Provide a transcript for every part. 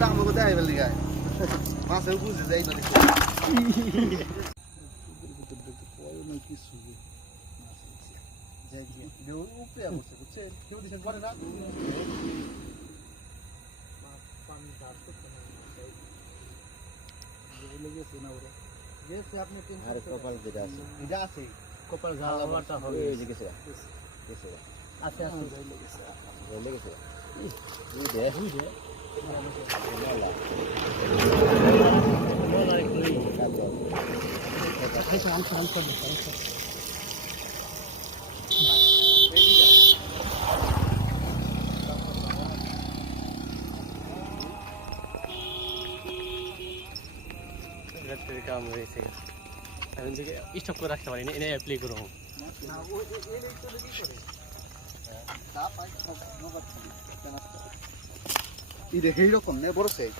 ওটা আমাকে দেয় বলি গায় মাছেও বুঝে যাই না দেখো কিছু যাই দিয়ে উপরে বসে বুঝছে কেউ দিছে করে না পানি ধার করতে না লেগেছে না ওরা গেছে আপনি আর কপাল যেটা আছে এটা আছে কপাল ঝালাটা হবে এই যে গেছে গেছে আছে আছে লেগেছে এই দে কাম হয়েছে এখন থেকে স্টপ করে রাখতে পারি এনে অ্যাপ্লাই করো এইরকম না বড় সাইজ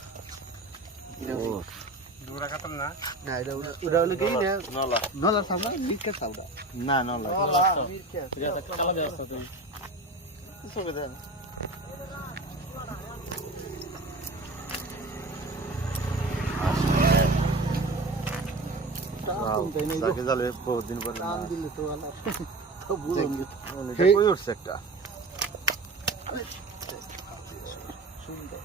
দূরা কাটম না না এটা ওটা হলো কি না নলা নলার সামনে মিটকে সাউডা না নলা মিটকে এটা কালা দেওয়া আছে তুই সবে দেন সাকে জালে বহুত দিন পরে নাম দিলে তো আলা তো বুঝুন এটা কই উঠছে একটা সুন্দর